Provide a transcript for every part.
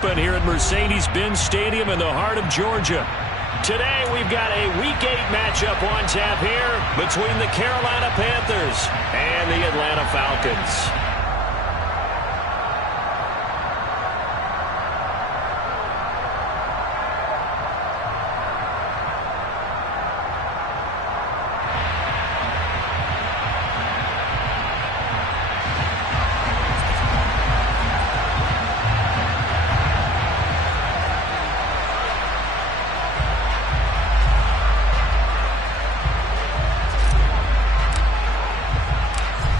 Here at Mercedes-Benz Stadium in the heart of Georgia. Today we've got a Week 8 matchup on tap here between the Carolina Panthers and the Atlanta Falcons.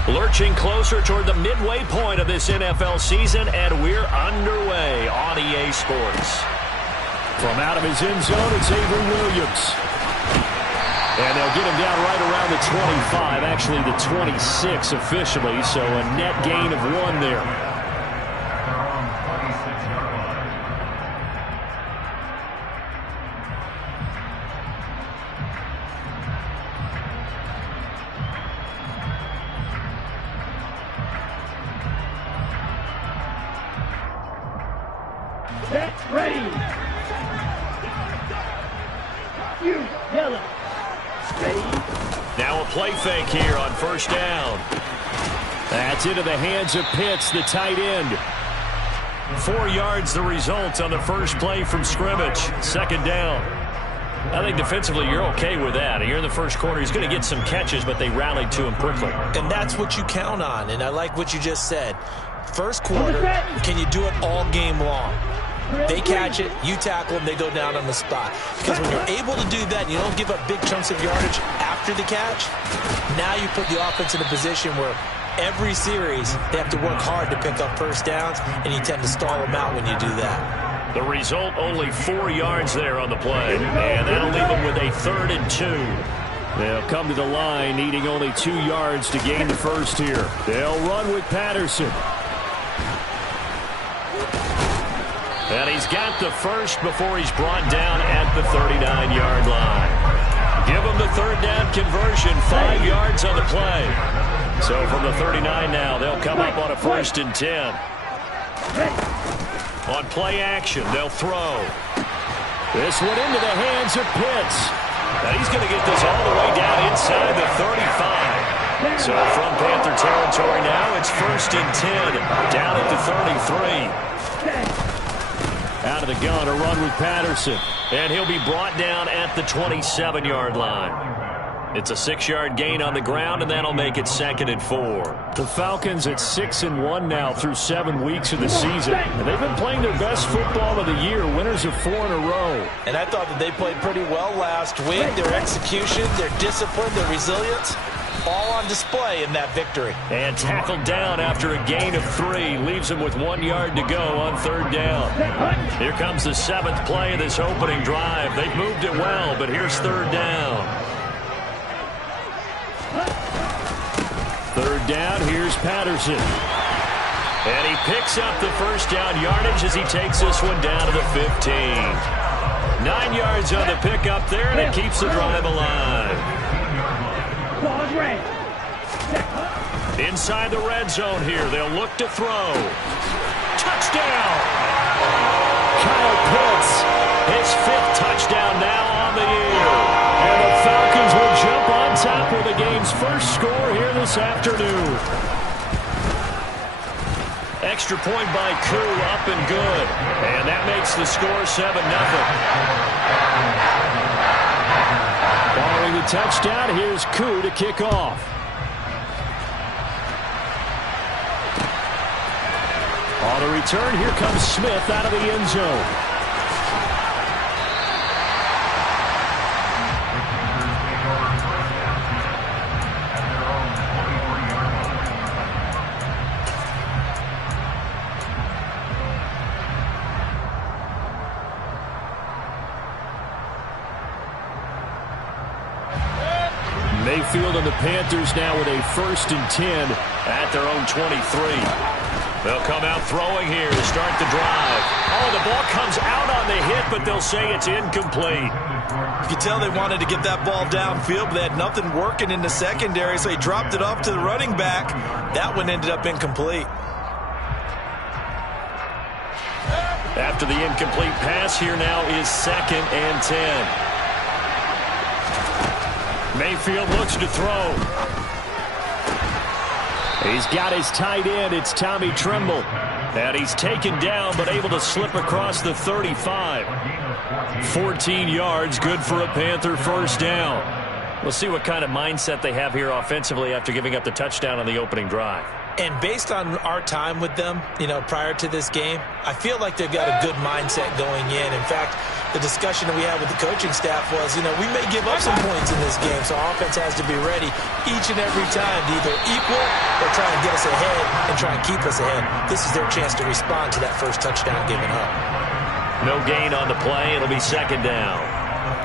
Lurching closer toward the midway point of this NFL season, and we're underway on EA Sports. From out of his end zone, it's Avery Williams. And they'll get him down right around the 25, actually the 26 officially, so a net gain of 1 there. Ready. You yellow. Ready. Now a play fake here on first down. That's into the hands of Pitts, the tight end. 4 yards the result on the first play from scrimmage. Second down. I think defensively you're okay with that. Here in the first quarter, he's going to get some catches, but they rallied to him quickly. And that's what you count on, and I like what you just said. First quarter, can you do it all game long? They catch it, you tackle them, they go down on the spot. Because when you're able to do that, and you don't give up big chunks of yardage after the catch, now you put the offense in a position where every series they have to work hard to pick up first downs, and you tend to stall them out when you do that. The result, only 4 yards there on the play. And that'll leave them with a 3rd and 2. They'll come to the line needing only 2 yards to gain the first here. They'll run with Patterson. And he's got the first before he's brought down at the 39-yard line. Give him the 3rd down conversion, 5 yards on the play. So from the 39 now, they'll come up on a 1st and 10. On play action, they'll throw. This one into the hands of Pitts. And he's going to get this all the way down inside the 35. So from Panther territory now, it's 1st and 10, down at the 33. Out of the gun, a run with Patterson. And he'll be brought down at the 27-yard line. It's a 6-yard gain on the ground, and that'll make it 2nd and 4. The Falcons at 6-1 now through 7 weeks of the season. And they've been playing their best football of the year, winners of 4 in a row. And I thought that they played pretty well last week. Their execution, their discipline, their resilience, all on display in that victory. And tackled down after a gain of 3. Leaves him with 1 yard to go on 3rd down. Here comes the 7th play of this opening drive. They've moved it well, but here's 3rd down. 3rd down, here's Patterson. And he picks up the first down yardage as he takes this one down to the 15. 9 yards on the pickup there, and it keeps the drive alive. Inside the red zone here, they'll look to throw. Touchdown! Kyle Pitts, his 5th touchdown now on the year. And the Falcons will jump on top with the game's first score here this afternoon. Extra point by Koo, up and good. And that makes the score 7-0. Following the touchdown, here's Koo to kick off. On the return, here comes Smith out of the end zone. Mayfield and the Panthers now with a 1st and 10 at their own 23. They'll come out throwing here to start the drive. Oh, the ball comes out on the hit, but they'll say it's incomplete. You can tell they wanted to get that ball downfield, but they had nothing working in the secondary, so he dropped it off to the running back. That one ended up incomplete. After the incomplete pass, here now is 2nd and 10. Mayfield looks to throw. He's got his tight end. It's Tommy Tremble. And he's taken down, but able to slip across the 35. 14 yards, good for a Panther first down. We'll see what kind of mindset they have here offensively after giving up the touchdown on the opening drive. And based on our time with them, prior to this game, I feel like they've got a good mindset going in. In fact, the discussion that we had with the coaching staff was, we may give up some points in this game, so our offense has to be ready each and every time to either equal or try and get us ahead and try and keep us ahead. This is their chance to respond to that first touchdown given up. No gain on the play. It'll be 2nd down.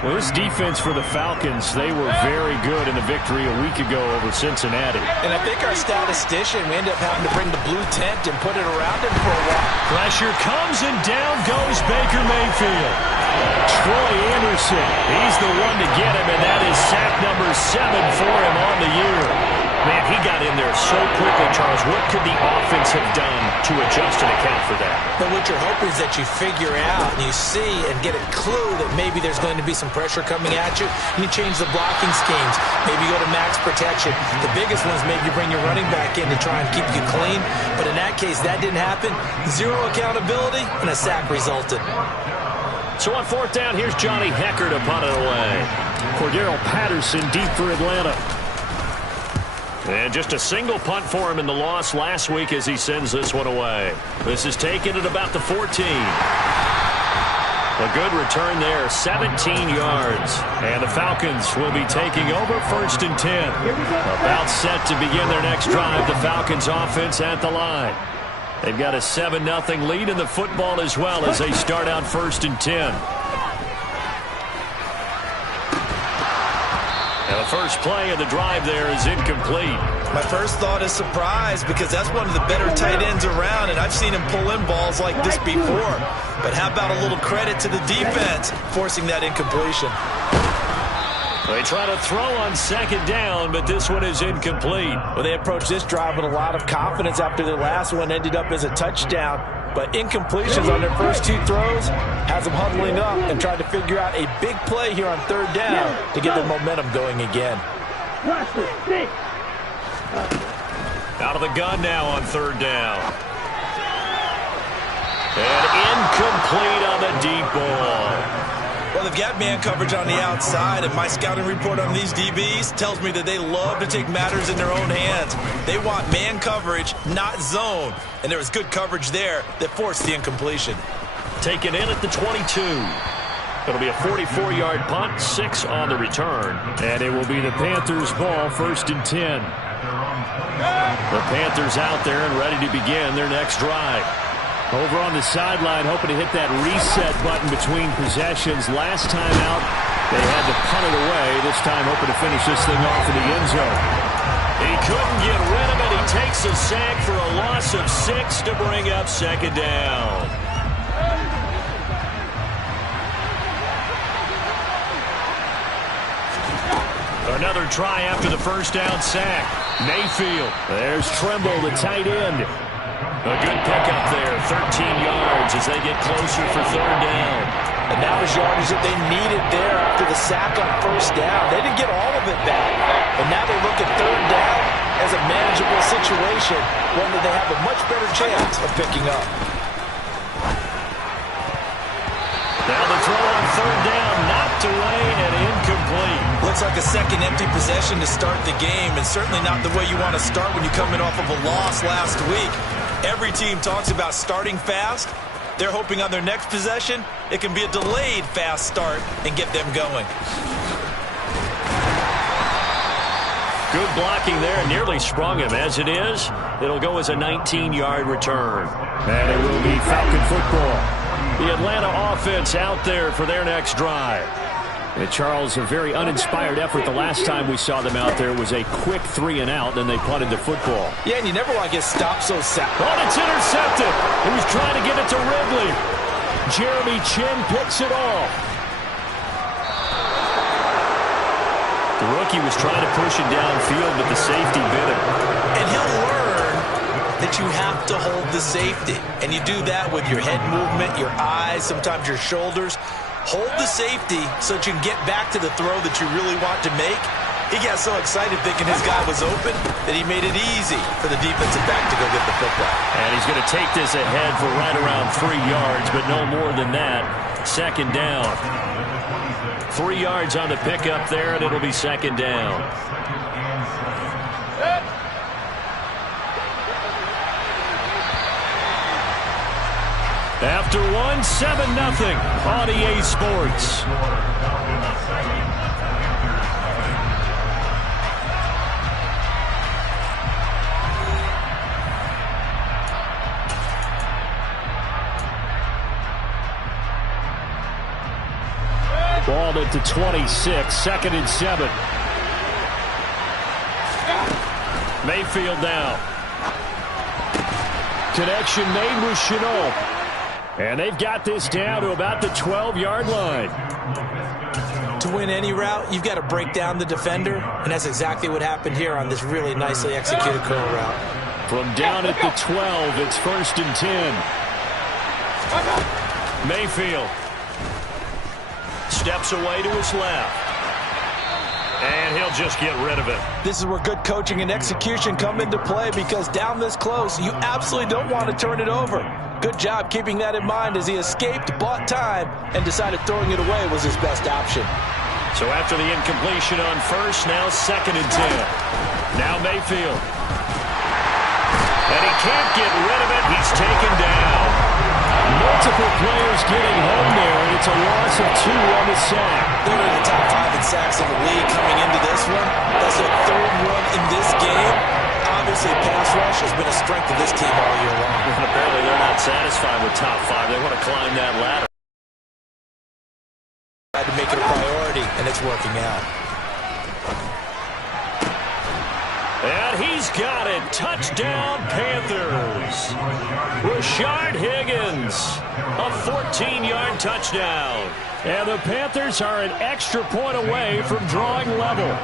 Well, this defense for the Falcons, they were very good in the victory a week ago over Cincinnati. And I think our statistician, we ended up having to bring the blue tent and put it around him for a while. Pressure comes and down goes Baker Mayfield. Troy Anderson, he's the one to get him, and that is sack number 7 for him on the year. Man, he got in there so quickly, Charles. What could the offense have done to adjust and account for that? But what you're hoping is that you figure out and you see and get a clue that maybe there's going to be some pressure coming at you. You change the blocking schemes. Maybe you go to max protection. The biggest one is maybe you bring your running back in to try and keep you clean. But in that case, that didn't happen. 0 accountability, and a sack resulted. So on 4th down, here's Johnny Hecker to punt it away. Cordero Patterson deep for Atlanta. And just a single punt for him in the loss last week as he sends this one away. This is taken at about the 14. A good return there, 17 yards. And the Falcons will be taking over 1st and 10. About set to begin their next drive. The Falcons offense at the line. They've got a 7-0 lead in the football as well as they start out 1st and 10. Now the first play of the drive there is incomplete. My first thought is surprise because that's one of the better tight ends around, and I've seen him pull in balls like this before. But how about a little credit to the defense forcing that incompletion? They try to throw on 2nd down, but this one is incomplete. Well, they approached this drive with a lot of confidence after their last one ended up as a touchdown. But incompletions on their first 2 throws has them huddling up and trying to figure out a big play here on 3rd down to get their momentum going again. Out of the gun now on 3rd down. And incomplete on the deep ball. Well, they've got man coverage on the outside, and my scouting report on these DBs tells me that they love to take matters in their own hands. They want man coverage, not zone. And there was good coverage there that forced the incompletion. Taken in at the 22. It'll be a 44-yard punt, 6 on the return. And it will be the Panthers' ball, 1st and 10. The Panthers out there and ready to begin their next drive. Over on the sideline, hoping to hit that reset button between possessions. Last time out, they had to punt it away. This time, hoping to finish this thing off in the end zone. He couldn't get rid of it. He takes a sack for a loss of 6 to bring up 2nd down. Another try after the first down sack. Mayfield. There's Tremble, the tight end. A good pickup there, 13 yards as they get closer for 3rd down. And that was yardage that they needed there after the sack on 1st down. They didn't get all of it back. But now they look at 3rd down as a manageable situation, one that they have a much better chance of picking up. Now the throw on 3rd down, knocked away and incomplete. Looks like a second empty possession to start the game, and certainly not the way you want to start when you're coming off of a loss last week. Every team talks about starting fast. They're hoping on their next possession, it can be a delayed fast start and get them going. Good blocking there, nearly sprung him. As it is, it'll go as a 19-yard return. And it will be Falcon football. The Atlanta offense out there for their next drive. And Charles, a very uninspired effort. The last time we saw them out there was a quick 3-and-out, then they punted the football. Yeah, and you never want to get stopped so sad. Oh, it's intercepted. He was trying to give it to Ridley. Jeremy Chin picks it off. The rookie was trying to push it downfield, but the safety bit him. And he'll learn that you have to hold the safety. And you do that with your head movement, your eyes, sometimes your shoulders. Hold the safety so that you can get back to the throw that you really want to make. He got so excited thinking his guy was open that he made it easy for the defensive back to go get the football. And he's going to take this ahead for right around 3 yards, but no more than that. Second down. 3 yards on the pickup there, and it'll be second down. After one, 7-0 on EA Sports. Ball at the 26, 2nd and 7. Mayfield now. Connection made with Chenault. And they've got this down to about the 12-yard line. To win any route, you've got to break down the defender, and that's exactly what happened here on this really nicely executed curl route. From down at the 12, it's 1st and 10. Mayfield steps away to his left. And he'll just get rid of it. This is where good coaching and execution come into play, because down this close, you absolutely don't want to turn it over. Good job keeping that in mind as he escaped, bought time, and decided throwing it away was his best option. So after the incompletion on first, now 2nd and 10. Now Mayfield. And he can't get rid of it. He's taken down. Multiple players getting home there, and it's a loss of 2 on the sack. They're in the top 5 in sacks in the league coming into this one. That's their 3rd one in this game. Obviously, pass rush has been a strength of this team all year long. Apparently, they're not satisfied with top 5. They want to climb that ladder. Had to make it a priority, and it's working out. And he's got it. Touchdown, Panthers. Rashard Higgins, a 14-yard touchdown. And the Panthers are an extra point away from drawing level.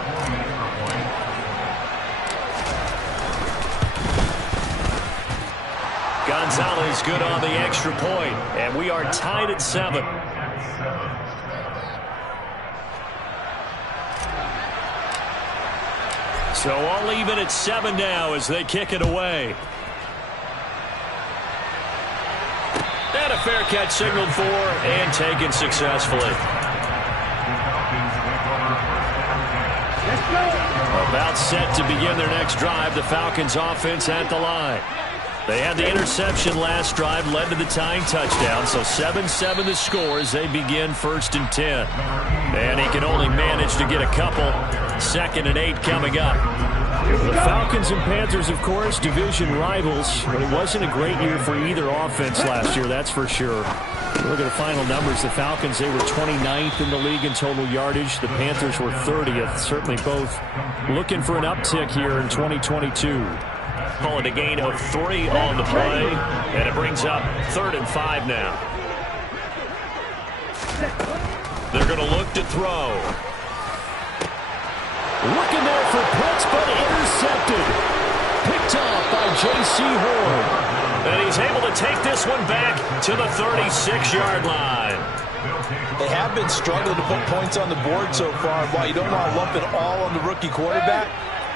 Gonzalez good on the extra point, and we are tied at 7. So all even at 7 now as they kick it away. And a fair catch signaled for and taken successfully. About set to begin their next drive, the Falcons offense at the line. They had the interception last drive, led to the tying touchdown, so 7-7 the score as they begin 1st and 10. And he can only manage to get a couple. 2nd and 8 coming up. The Falcons and Panthers, of course, division rivals, but it wasn't a great year for either offense last year, that's for sure. Look at the final numbers. The Falcons, they were 29th in the league in total yardage. The Panthers were 30th. Certainly both looking for an uptick here in 2022. Calling a gain of 3 on the play, and it brings up 3rd and 5 now. They're going to look to throw. Looking there for Pitts, but intercepted. Picked off by J.C. Horn. And he's able to take this one back to the 36-yard line. They have been struggling to put points on the board so far. While you don't want to lump it all on the rookie quarterback,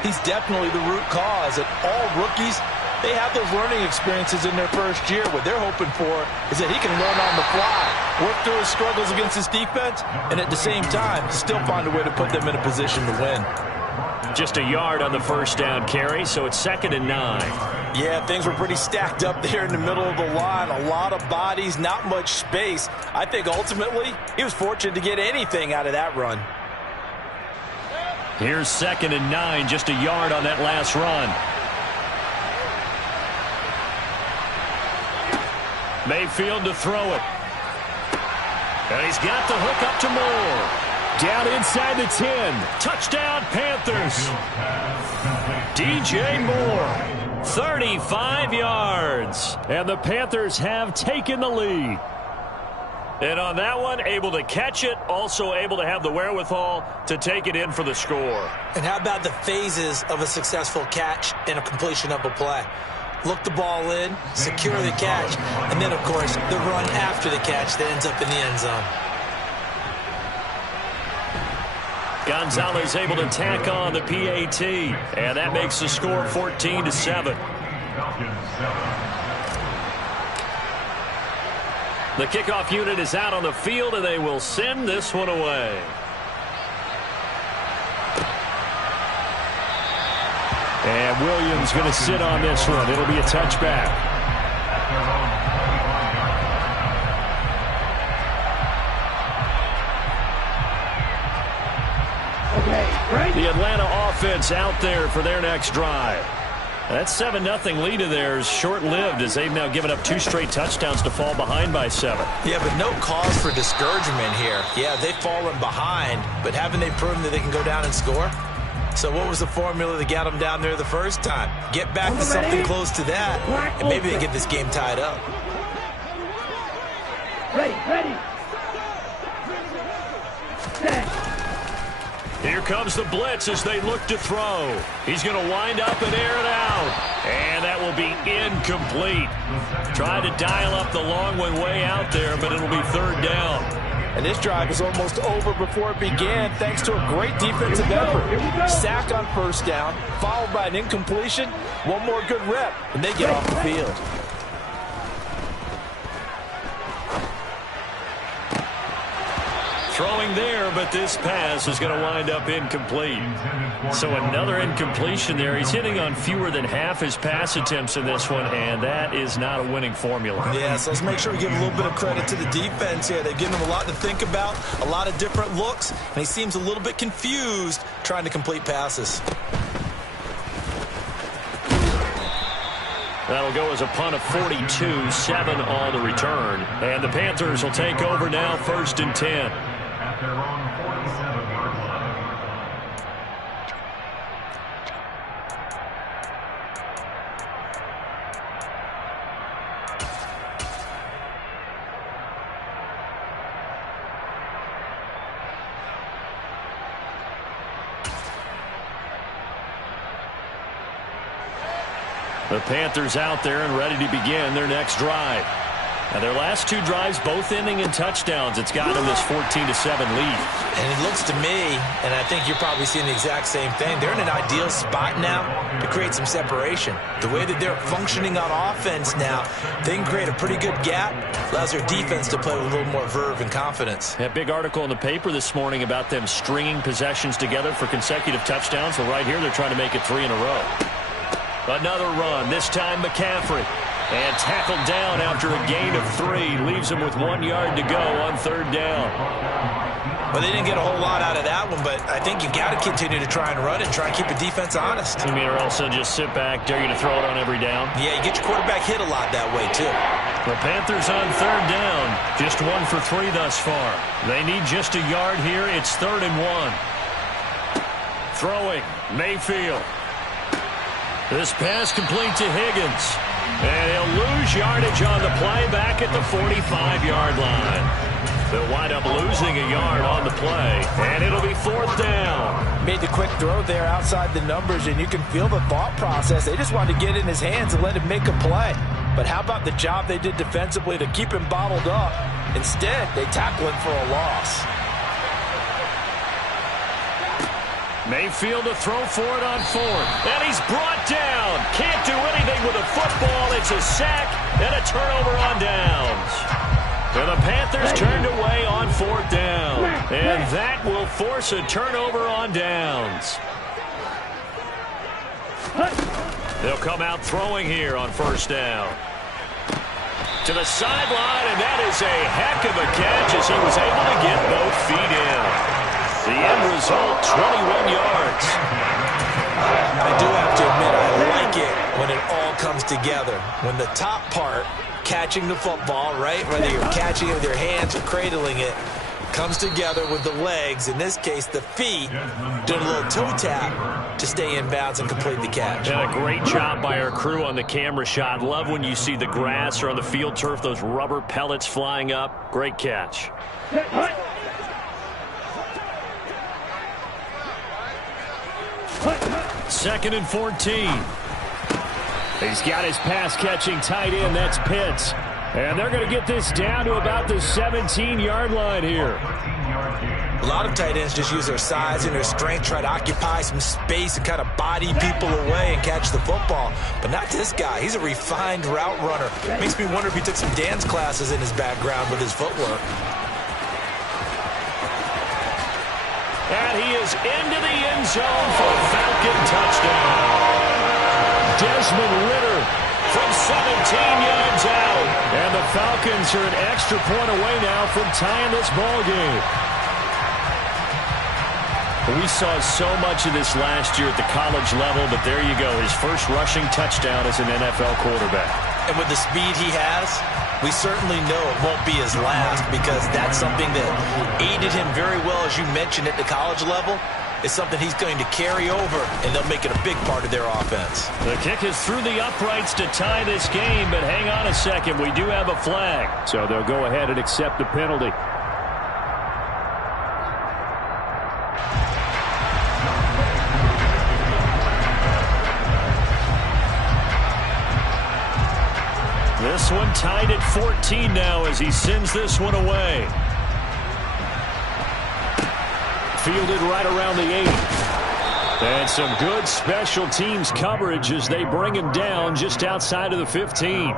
he's definitely the root cause. And all rookies, they have those learning experiences in their first year. What they're hoping for is that he can learn on the fly, work through his struggles against his defense, and at the same time, still find a way to put them in a position to win. Just a yard on the first down carry, so it's 2nd and 9. Yeah, things were pretty stacked up there in the middle of the line. A lot of bodies, not much space. I think ultimately he was fortunate to get anything out of that run. Here's 2nd and 9, just a yard on that last run. Mayfield to throw it. And he's got the hook up to Moore. Down inside the 10. Touchdown, Panthers. DJ Moore, 35 yards. And the Panthers have taken the lead. And on that one, able to catch it, also able to have the wherewithal to take it in for the score. And how about the phases of a successful catch and a completion of a play? look the ball in, secure the catch, and then, of course, the run after the catch that ends up in the end zone. Gonzalez able to tack on the PAT, and that makes the score 14-7. The kickoff unit is out on the field, and they will send this one away. And Williams going to sit on this one. It'll be a touchback. The Atlanta offense out there for their next drive. That 7-0 lead of theirs short-lived as they've now given up 2 straight touchdowns to fall behind by 7. Yeah, but no cause for discouragement here. Yeah, they've fallen behind, but haven't they proven that they can go down and score? So what was the formula that got them down there the first time? Get back to something close to that, and maybe they get this game tied up. Ready. Here comes the blitz as they look to throw. He's going to wind up and air it out. And that will be incomplete. Tried to dial up the long one way out there, but it'll be 3rd down. And this drive is almost over before it began thanks to a great defensive effort. Sack on 1st down, followed by an incompletion. One more good rep, and they get off the field. Throwing there, but this pass is going to wind up incomplete. So another incompletion there. He's hitting on fewer than half his pass attempts in this one, and that is not a winning formula. Yeah, so let's make sure we give a little bit of credit to the defense here. They've given him a lot to think about, a lot of different looks, and he seems a little bit confused trying to complete passes. That'll go as a punt of 42, 7 on the return. And the Panthers will take over now, 1st and 10. Their own 47-yard line. The Panthers out there and ready to begin their next drive. Now their last 2 drives both ending in touchdowns. It's got them this 14-7 lead. And it looks to me, and I think you're probably seeing the exact same thing, they're in an ideal spot now to create some separation. The way that they're functioning on offense now, they can create a pretty good gap. Allows their defense to play with a little more verve and confidence. That big article in the paper this morning about them stringing possessions together for consecutive touchdowns. Well, right here they're trying to make it 3 in a row. Another run, this time McCaffrey. And tackled down after a gain of 3. Leaves him with 1 yard to go on 3rd down. Well, they didn't get a whole lot out of that one, but I think you've got to continue to try and run and try and keep the defense honest. You mean or else they'll just sit back, dare you to throw it on every down? Yeah, you get your quarterback hit a lot that way, too. The Panthers on 3rd down. Just 1 for 3 thus far. They need just a yard here. It's 3rd and 1. Throwing, Mayfield. This pass complete to Higgins. And he'll lose yardage on the play back at the 45-yard line. They'll wind up losing a yard on the play, and it'll be 4th down. Made the quick throw there outside the numbers, and you can feel the thought process. They just wanted to get in his hands and let him make a play. But how about the job they did defensively to keep him bottled up? Instead, they tackle him for a loss. Mayfield to throw for it on 4th. And he's brought down. Can't do anything with a football. It's a sack and a turnover on downs. And the Panthers turned away on 4th down. And that will force a turnover on downs. They'll come out throwing here on 1st down. To the sideline, and that is a heck of a catch as he was able to get both feet in. The end result, 21 yards. I do have to admit, I like it when it all comes together. When the top part, catching the football, right, whether you're catching it with your hands or cradling it, comes together with the legs, in this case the feet, doing a little toe tap to stay in bounds and complete the catch. And a great job by our crew on the camera shot. Love when you see the grass or on the field turf, those rubber pellets flying up. Great catch. 2nd and 14. He's got his pass-catching tight end. That's Pitts. And they're going to get this down to about the 17-yard line here. A lot of tight ends just use their size and their strength, try to occupy some space and kind of body people away and catch the football. But not this guy. He's a refined route runner. Makes me wonder if he took some dance classes in his background with his footwork. And he is into the end zone for a Falcon touchdown. Desmond Ridder from 17 yards out. And the Falcons are an extra point away now from tying this ball game. We saw so much of this last year at the college level, but there you go. His first rushing touchdown as an NFL quarterback. And with the speed he has, we certainly know it won't be his last, because that's something that aided him very well, as you mentioned, at the college level. It's something he's going to carry over, and they'll make it a big part of their offense. The kick is through the uprights to tie this game, but hang on a second. We do have a flag. So they'll go ahead and accept the penalty. This one tied at 14 now as he sends this one away. Fielded right around the 8. And some good special teams coverage as they bring him down just outside of the 15.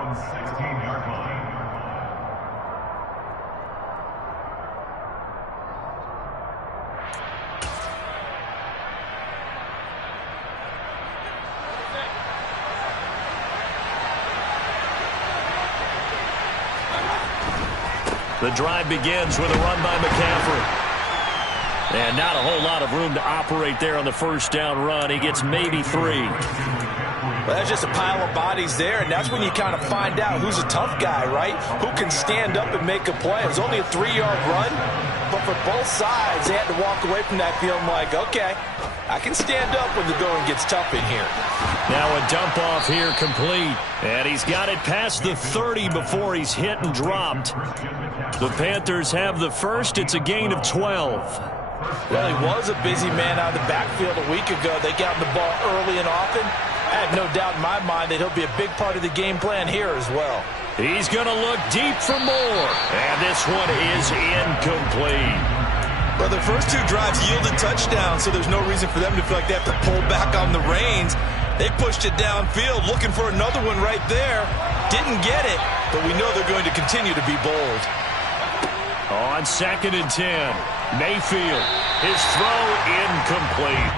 The drive begins with a run by McCaffrey. And not a whole lot of room to operate there on the first down run. He gets maybe 3. Well, that's just a pile of bodies there, and that's when you kind of find out who's a tough guy, right? Who can stand up and make a play. It was only a 3-yard run, but for both sides, they had to walk away from that feeling like, okay, I can stand up when the going gets tough in here. Now a dump off here complete. And he's got it past the 30 before he's hit and dropped. The Panthers have the first. It's a gain of 12. Well, he was a busy man out of the backfield a week ago. They got the ball early and often. I have no doubt in my mind that he'll be a big part of the game plan here as well. He's going to look deep for more. And this one is incomplete. Well, the first 2 drives yielded touchdowns, so there's no reason for them to feel like they have to pull back on the reins. They pushed it downfield, looking for another one right there. Didn't get it, but we know they're going to continue to be bold. On 2nd and 10, Mayfield. His throw incomplete.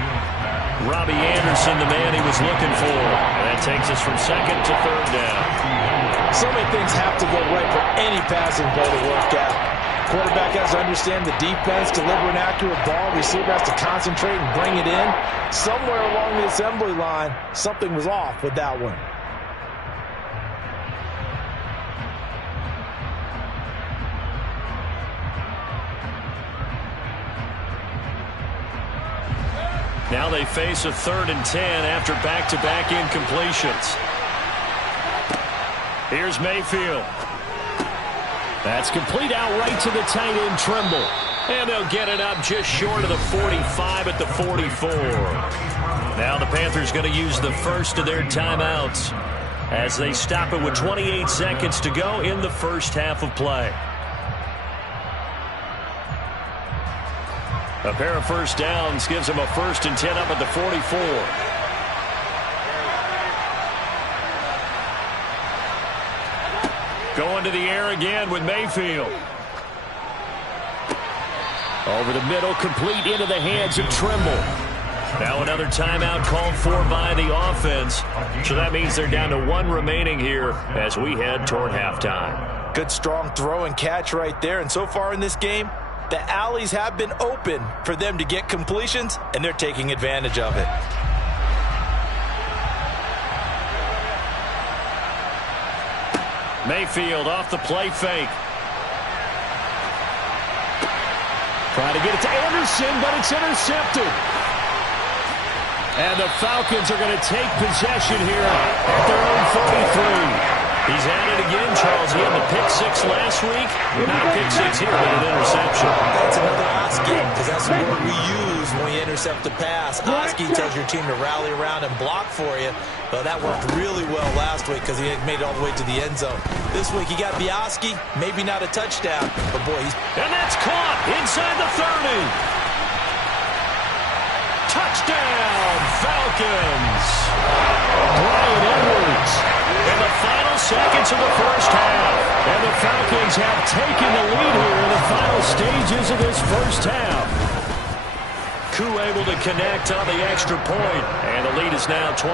Robbie Anderson, the man he was looking for. And that takes us from 2nd to 3rd down. So many things have to go right for any passing play to work out. Quarterback has to understand the defense, deliver an accurate ball. Receiver has to concentrate and bring it in. Somewhere along the assembly line, something was off with that one. Now they face a 3rd and 10 after back-to-back incompletions. Here's Mayfield. That's complete out right to the tight end, Trimble. And they'll get it up just short of the 45 at the 44. Now the Panthers going to use the first of their timeouts as they stop it with 28 seconds to go in the first half of play. A pair of first downs gives them a 1st and 10 up at the 44. Going to the air again with Mayfield. Over the middle, complete into the hands of Trimble. Now another timeout called for by the offense. So that means they're down to 1 remaining here as we head toward halftime. Good strong throw and catch right there. And so far in this game, the alleys have been open for them to get completions, and they're taking advantage of it. Mayfield off the play fake. Trying to get it to Anderson, but it's intercepted. And the Falcons are going to take possession here at their own 43. He's at it again, Charles. He had the pick six last week. Not a pick six here, but an interception. That's another Oski, because that's the word we use when we intercept the pass. Oski tells your team to rally around and block for you. Well, that worked really well last week because he made it all the way to the end zone. This week he got Oski, maybe not a touchdown, but boy, he's... And that's caught inside the 30. Touchdown, Falcons. Brian Edwards. In the final seconds of the first half. And the Falcons have taken the lead here in the final stages of this first half. Koo able to connect on the extra point. And the lead is now 21-14.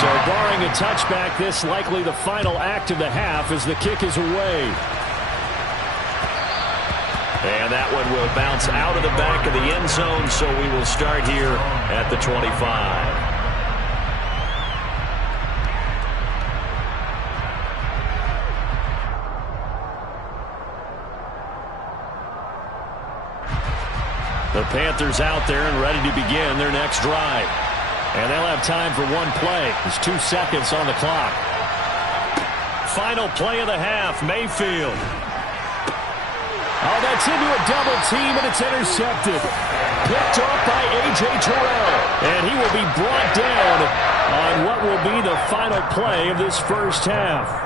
So barring a touchback, this likely the final act of the half as the kick is away. And that one will bounce out of the back of the end zone, so we will start here at the 25. The Panthers out there and ready to begin their next drive. And they'll have time for one play. There's 2 seconds on the clock. Final play of the half, Mayfield. Oh, that's into a double team, and it's intercepted. Picked off by A.J. Terrell. And he will be brought down on what will be the final play of this first half.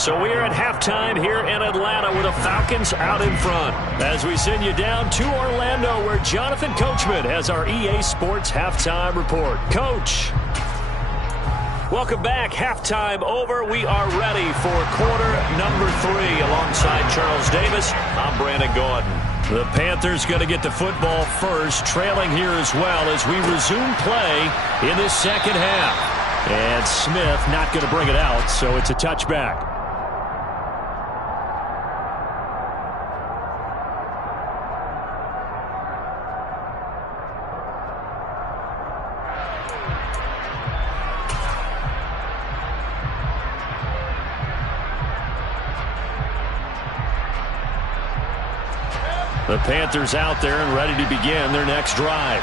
So we are at halftime here in Atlanta with the Falcons out in front. As we send you down to Orlando, where Jonathan Coachman has our EA Sports halftime report. Coach. Welcome back. Halftime over. We are ready for quarter number 3 alongside Charles Davis. I'm Brandon Gordon. The Panthers going to get the football first, trailing here as well as we resume play in this second half. And Smith not going to bring it out, so it's a touchback. The Panthers out there and ready to begin their next drive.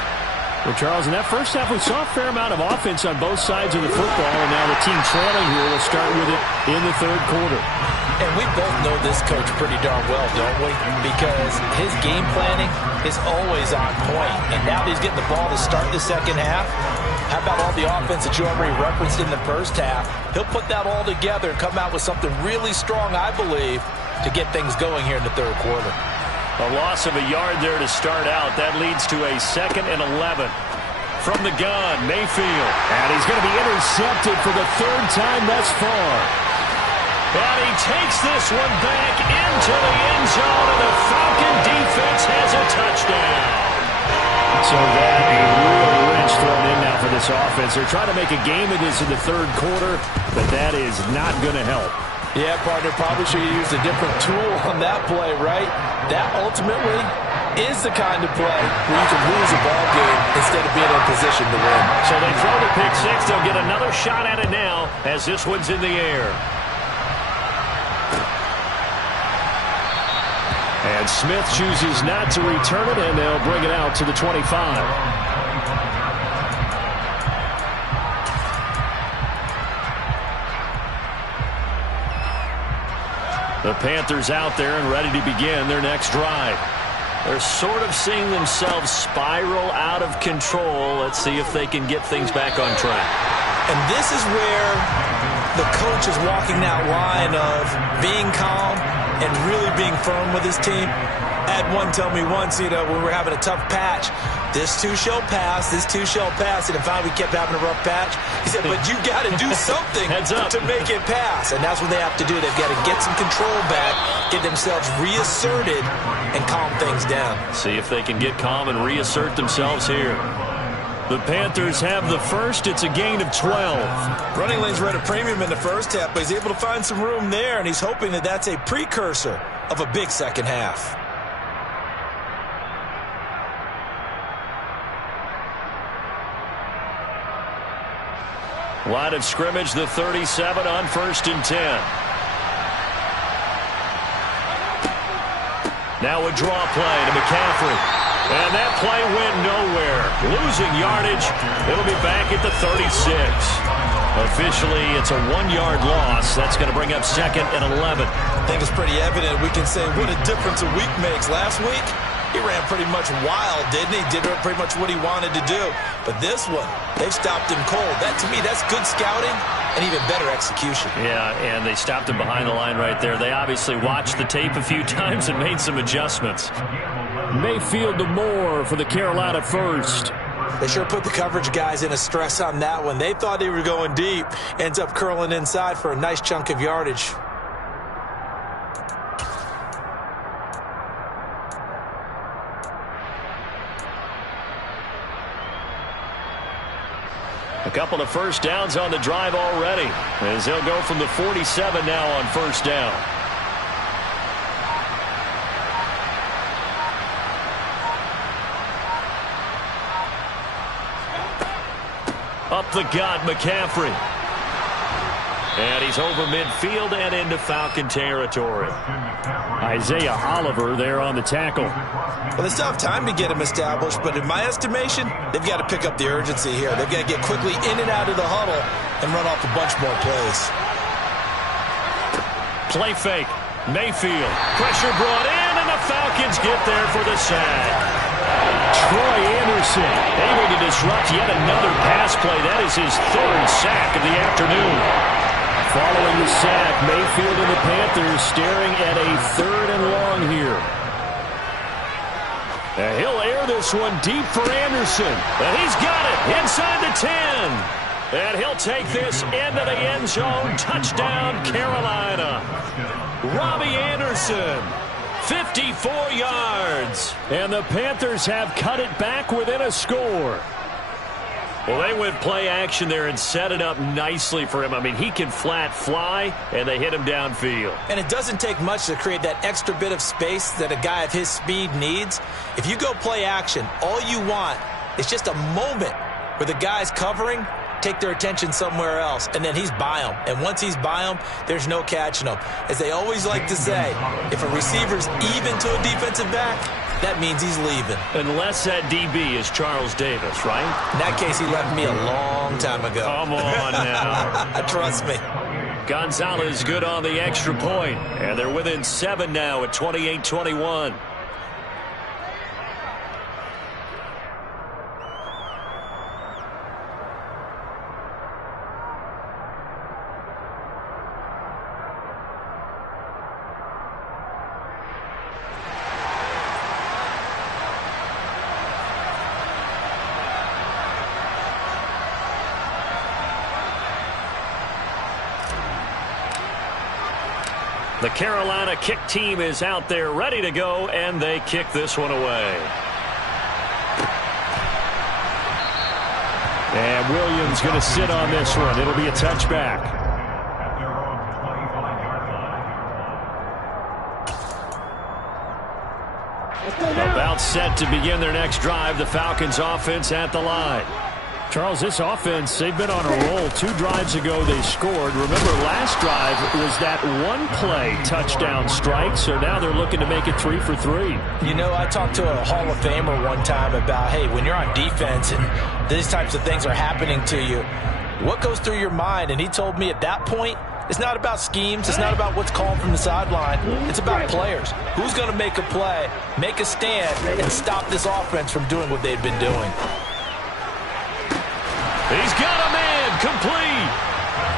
Well, Charles, in that first half, we saw a fair amount of offense on both sides of the football, and now the team trailing here will start with it in the third quarter. And we both know this coach pretty darn well, don't we? Because his game planning is always on point. And now that he's getting the ball to start the second half, how about all the offense that you already referenced in the first half? He'll put that all together and come out with something really strong, I believe, to get things going here in the third quarter. A loss of a yard there to start out. That leads to a 2nd and 11. From the gun, Mayfield. And he's going to be intercepted for the 3rd time thus far. And he takes this one back into the end zone, and the Falcon defense has a touchdown. So that a real wrench thrown in now for this offense. They're trying to make a game of this in the third quarter, but that is not going to help. Yeah, partner, probably should have used a different tool on that play, right? That ultimately is the kind of play where you can lose a ball game instead of being in a position to win. So they throw the pick six. They'll get another shot at it now as this one's in the air. And Smith chooses not to return it, and they'll bring it out to the 25. The Panthers out there and ready to begin their next drive. They're sort of seeing themselves spiral out of control. Let's see if they can get things back on track. And this is where the coach is walking that line of being calm and really being firm with his team. I had one tell me once, when we were having a tough patch, this too shall pass, this too shall pass, and finally we kept having a rough patch. He said, but you got to do something to make it pass, and that's what they have to do. They've got to get some control back, get themselves reasserted, and calm things down. See if they can get calm and reassert themselves here. The Panthers have the first. It's a gain of 12. Running lanes were at a premium in the first half, but he's able to find some room there, and he's hoping that that's a precursor of a big second half. Line of scrimmage, the 37 on 1st and 10. Now a draw play to McCaffrey. And that play went nowhere. Losing yardage. It'll be back at the 36. Officially, it's a 1-yard loss. That's going to bring up 2nd and 11. I think it's pretty evident. We can say what a difference a week makes. Last week, he ran pretty much wild, didn't he? Did pretty much what he wanted to do. But this one, they've stopped him cold. That, to me, that's good scouting and even better execution. Yeah, and they stopped him behind the line right there. They obviously watched the tape a few times and made some adjustments. Mayfield to Moore for the Carolina first. They sure put the coverage guys in a stress on that one. They thought they were going deep. Ends up curling inside for a nice chunk of yardage. A couple of first downs on the drive already, as they'll go from the 47 now on first down. Up the gut, McCaffrey. And he's over midfield and into Falcon territory. Isaiah Oliver there on the tackle. Well, they still have time to get him established, but in my estimation, they've got to pick up the urgency here. They've got to get quickly in and out of the huddle and run off a bunch more plays. Play fake. Mayfield. Pressure brought in, and the Falcons get there for the sack. Troy Anderson able to disrupt yet another pass play. That is his 3rd sack of the afternoon. Following the sack, Mayfield and the Panthers staring at a 3rd and long here. And he'll air this one deep for Anderson. And he's got it inside the 10. And he'll take this into the end zone. Touchdown, Carolina. Robbie Anderson. 54 yards. And the Panthers have cut it back within a score. Well, they went play action there and set it up nicely for him. I mean, he can flat fly, and they hit him downfield. And it doesn't take much to create that extra bit of space that a guy of his speed needs. If you go play action, all you want is just a moment where the guy's covering, take their attention somewhere else, and then he's by him. And once he's by him, there's no catching him. As they always like to say, if a receiver's even to a defensive back, that means he's leaving. Unless that DB is Charles Davis, right? In that case, he left me a long time ago. Come on now. Trust me. Gonzalez good on the extra point. And they're within 7 now at 28-21. The Carolina kick team is out there ready to go, and they kick this one away. And Williams going to sit on this one. It'll be a touchback. About set to begin their next drive. The Falcons offense at the line. Charles, this offense, they've been on a roll. 2 drives ago, they scored. Remember, last drive was that one-play touchdown strike, so now they're looking to make it 3 for 3. You know, I talked to a Hall of Famer one time about, hey, when you're on defense and these types of things are happening to you, what goes through your mind? And he told me at that point, it's not about schemes. It's not about what's called from the sideline. It's about players. Who's going to make a play, make a stand, and stop this offense from doing what they've been doing? He's got a man complete.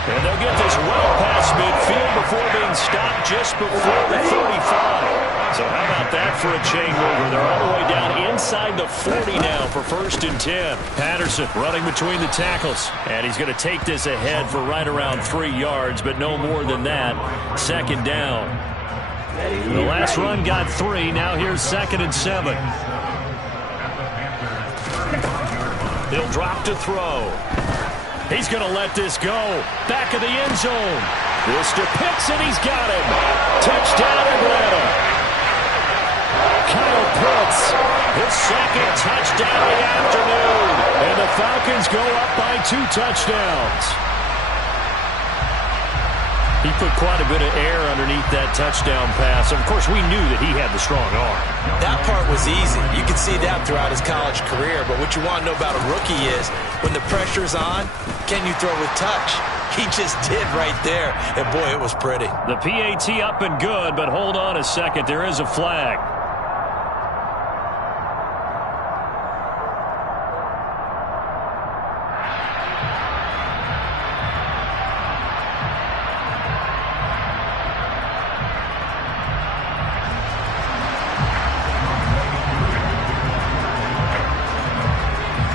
And they'll get this well past midfield before being stopped just before the 35. So how about that for a chain mover? They're all the way down inside the 40 now for 1st and 10. Patterson running between the tackles. And he's going to take this ahead for right around 3 yards, but no more than that. 2nd down. The last run got 3. Now here's 2nd and 7. He'll drop to throw. He's going to let this go. Back of the end zone. This to Pitts, and he's got him. Touchdown, Atlanta. Kyle Pitts. His 2nd touchdown of the afternoon. And the Falcons go up by 2 touchdowns. He put quite a bit of air underneath that touchdown pass. Of course, we knew that he had the strong arm. That part was easy. You could see that throughout his college career. But what you want to know about a rookie is when the pressure's on, can you throw with touch? He just did right there. And, boy, it was pretty. The PAT up and good, but hold on a second. There is a flag.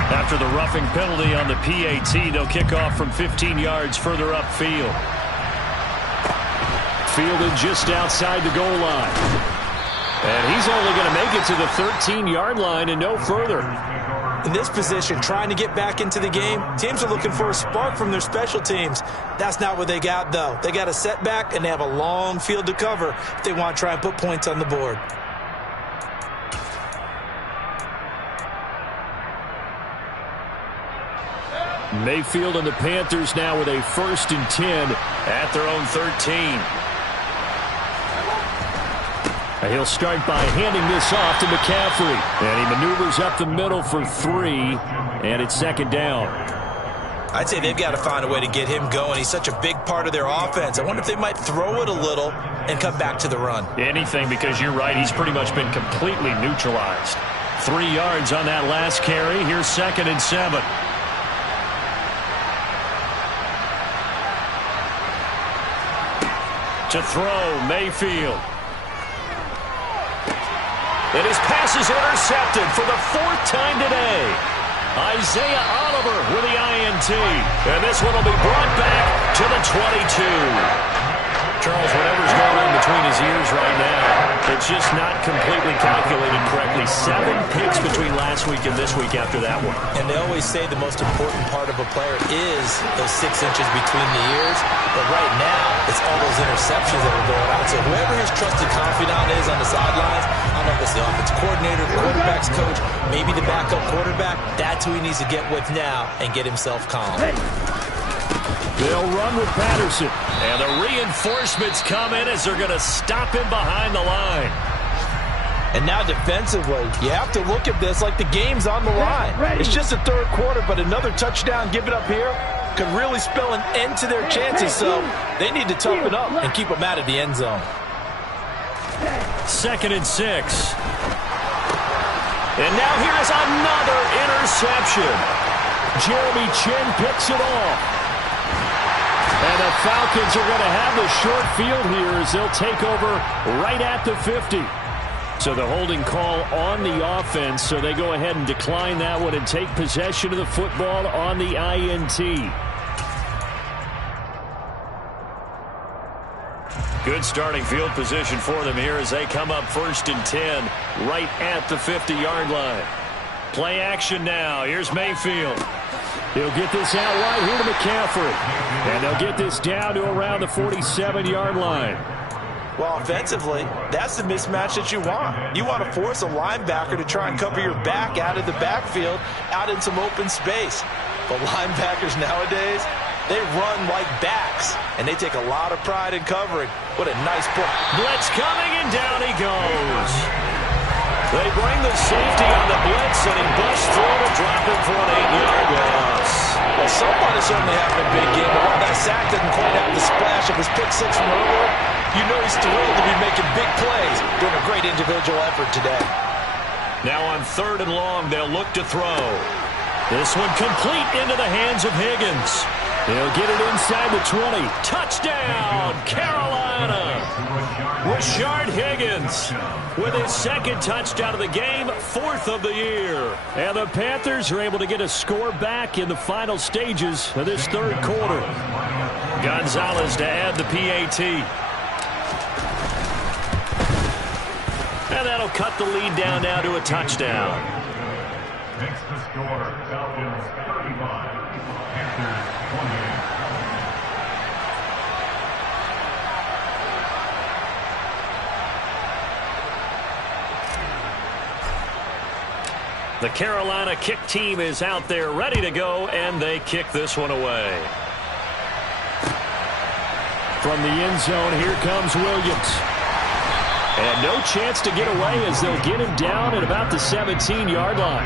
After the roughing penalty on the PAT, they'll kick off from 15 yards further upfield. Fielded just outside the goal line. And he's only going to make it to the 13-yard line and no further. In this position, trying to get back into the game, teams are looking for a spark from their special teams. That's not what they got, though. They got a setback, and they have a long field to cover if they want to try and put points on the board. Mayfield and the Panthers now with a 1st and 10 at their own 13. He'll start by handing this off to McCaffrey. And he maneuvers up the middle for 3, and it's 2nd down. I'd say they've got to find a way to get him going. He's such a big part of their offense. I wonder if they might throw it a little and come back to the run. Anything, because you're right, he's pretty much been completely neutralized. 3 yards on that last carry. Here's 2nd and 7. To throw, Mayfield. And his pass is intercepted for the 4th time today. Isaiah Oliver with the INT. And this one will be brought back to the 22. Charles, whatever's going on between his ears right now, it's just not completely calculated correctly. 7 picks between last week and this week after that one. And they always say the most important part of a player is those 6 inches between the ears. But right now, it's all those interceptions that are going out. So whoever his trusted confidant is on the sidelines, I don't know if it's the offense coordinator, the quarterback's coach, maybe the backup quarterback, that's who he needs to get with now and get himself calm. They'll run with Patterson. And the reinforcements come in as they're going to stop him behind the line. And now defensively, you have to look at this like the game's on the line. It's just the 3rd quarter, but another touchdown given up here could really spell an end to their chances. So they need to toughen up and keep them out of the end zone. 2nd and 6. And now here is another interception. Jeremy Chin picks it off. And the Falcons are going to have the short field here as they'll take over right at the 50. So the holding call on the offense, so they go ahead and decline that one and take possession of the football on the INT. Good starting field position for them here as they come up 1st and 10 right at the 50-yard line. Play action now. Here's Mayfield. He'll get this out wide here to McCaffrey. And they'll get this down to around the 47-yard line. Well, offensively, that's the mismatch that you want. You want to force a linebacker to try and cover your back out of the backfield, out in some open space. But linebackers nowadays, they run like backs, and they take a lot of pride in covering. What a nice play. Blitz coming, and down he goes. They bring the safety on the blitz, and he busts through to drop him for an 8-yard loss. Well, somebody's certainly having a big game, but while that sack didn't quite have the splash of his pick 6 from earlier, you know he's thrilled to be making big plays, doing a great individual effort today. Now on 3rd and long, they'll look to throw. This one complete into the hands of Higgins. He'll get it inside the 20. Touchdown, Carolina! Rashard Higgins with his 2nd touchdown of the game, 4th of the year. And the Panthers are able to get a score back in the final stages of this 3rd quarter. Gonzalez to add the PAT. And that'll cut the lead down now to a touchdown. Makes the score Falcons 35, Panthers 28. The Carolina kick team is out there ready to go, and they kick this one away. From the end zone, here comes Williams. And no chance to get away as they'll get him down at about the 17-yard line.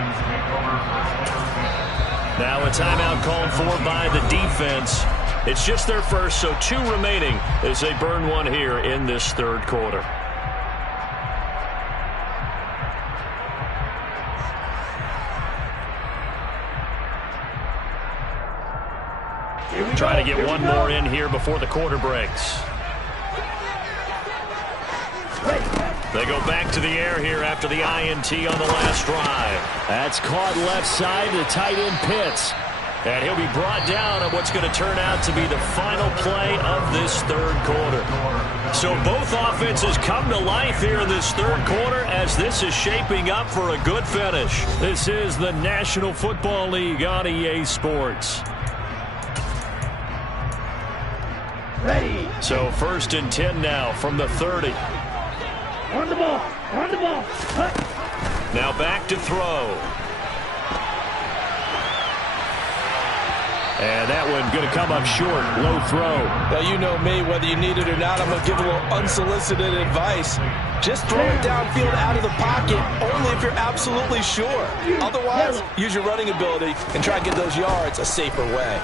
Now a timeout called for by the defense. It's just their first, so 2 remaining as they burn one here in this third quarter. Trying to get one more in here before the quarter breaks. They go back to the air here after the INT on the last drive. That's caught left side to tight end Pitts. And he'll be brought down on what's going to turn out to be the final play of this third quarter. So both offenses come to life here in this third quarter as this is shaping up for a good finish. This is the National Football League on EA Sports. Ready. So 1st and 10 now from the 30. On the ball. On the ball. Hut. Now back to throw. And that one going to come up short. Low throw. Well, you know me. Whether you need it or not, I'm going to give a little unsolicited advice. Just throw it downfield out of the pocket, only if you're absolutely sure. Otherwise, use your running ability and try to get those yards a safer way.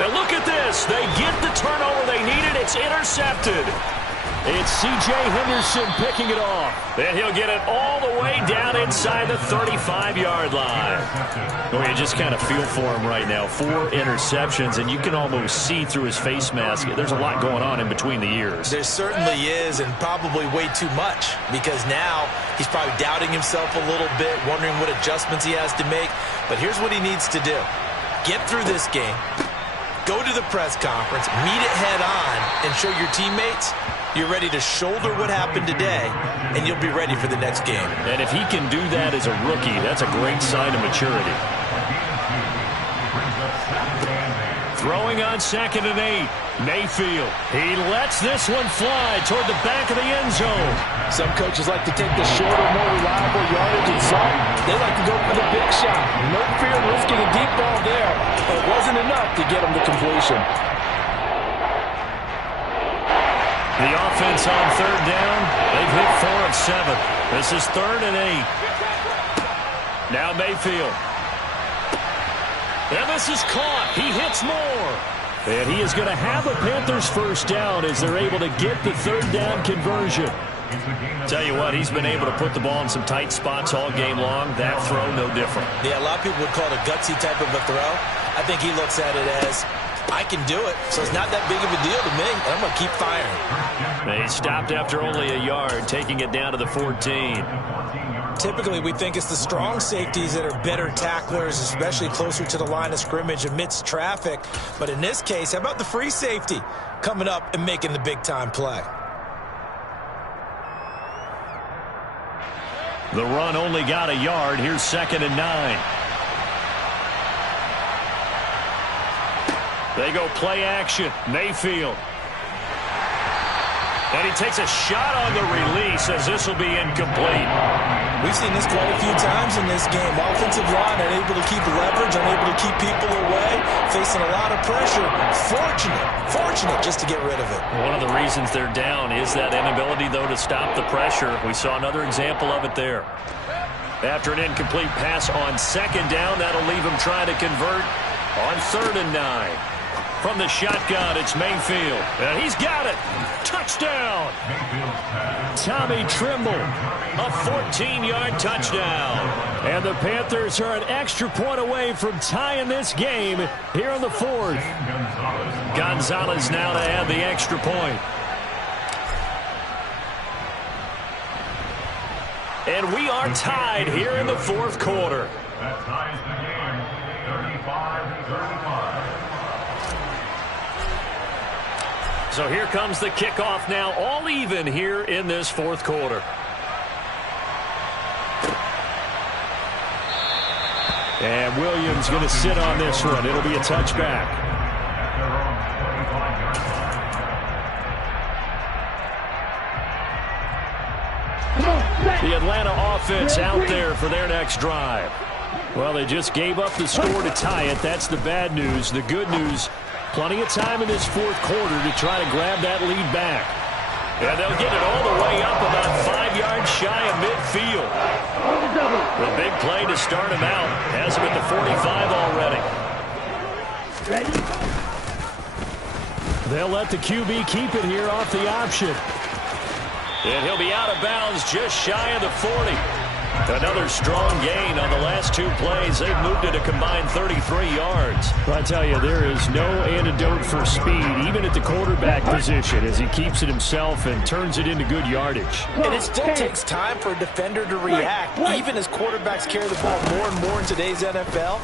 And look at this. They get the turnover they needed. It's intercepted. It's C.J. Henderson picking it off. And he'll get it all the way down inside the 35-yard line. Well, you just kind of feel for him right now. 4 interceptions, and you can almost see through his face mask. There's a lot going on in between the ears. There certainly is, and probably way too much, because now he's probably doubting himself a little bit, wondering what adjustments he has to make. But here's what he needs to do. Get through this game. Go to the press conference, meet it head on, and show your teammates you're ready to shoulder what happened today, and you'll be ready for the next game. And if he can do that as a rookie, that's a great sign of maturity. Throwing on 2nd and 8. Mayfield. He lets this one fly toward the back of the end zone. Some coaches like to take the shorter, more reliable yardage, and some, they like to go for the big shot. No fear of risking a deep ball there, but it wasn't enough to get him to completion. The offense on 3rd down, they've hit 4 of 7. This is 3rd and 8. Now Mayfield. And this is caught. He hits more. And he is going to have a Panthers first down as they're able to get the 3rd down conversion. Tell you what, he's been able to put the ball in some tight spots all game long. That throw, no different. Yeah, a lot of people would call it a gutsy type of a throw. I think he looks at it as, I can do it, so it's not that big of a deal to me, and I'm going to keep firing. He stopped after only a yard, taking it down to the 14. Typically, we think it's the strong safeties that are better tacklers, especially closer to the line of scrimmage amidst traffic. But in this case, how about the free safety coming up and making the big-time play? The run only got a yard. Here's 2nd and 9. They go play action. Mayfield. And he takes a shot on the release as this will be incomplete. We've seen this quite a few times in this game. Offensive line unable to keep leverage, unable to keep people away, facing a lot of pressure. Fortunate just to get rid of it. One of the reasons they're down is that inability, though, to stop the pressure. We saw another example of it there. After an incomplete pass on 2nd down, that'll leave him trying to convert on 3rd and 9. From the shotgun, it's Mayfield. And he's got it. Touchdown. Tommy Trimble. A 14-yard touchdown. And the Panthers are an extra point away from tying this game here in the 4th. Gonzalez now to add the extra point. And we are tied here in the 4th quarter. That ties the game, 35-35. So here comes the kickoff now, all even here in this 4th quarter. And Williams going to sit on this one. It'll be a touchback. The Atlanta offense out there for their next drive. Well, they just gave up the score to tie it. That's the bad news. The good news, Plenty of time in this fourth quarter to try to grab that lead back. And they'll get it all the way up about 5 yards shy of midfield. The big play to start him out. Has him at the 45 already. They'll let the QB keep it here off the option. And he'll be out of bounds just shy of the 40. Another strong gain on the last 2 plays. They've moved it a combined 33 yards. I tell you, there is no antidote for speed, even at the quarterback position, as he keeps it himself and turns it into good yardage. And it still takes time for a defender to react. Even as quarterbacks carry the ball more and more in today's NFL,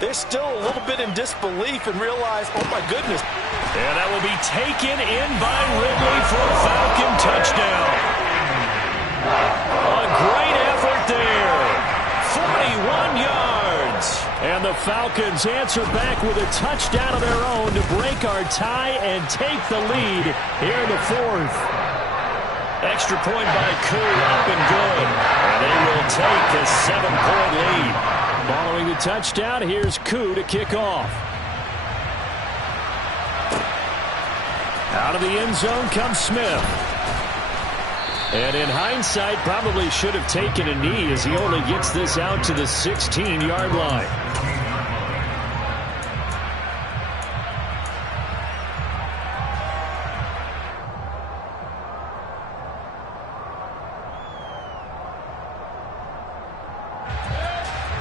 they're still a little bit in disbelief and realize, oh my goodness. And that will be taken in by Ridley for a Falcon touchdown. A great effort there. 41 yards. And the Falcons answer back with a touchdown of their own to break our tie and take the lead here in the fourth. Extra point by Koo, up and good. And they will take a 7-point lead. Following the touchdown, here's Koo to kick off. Out of the end zone comes Smith. And in hindsight, probably should have taken a knee as he only gets this out to the 16-yard line.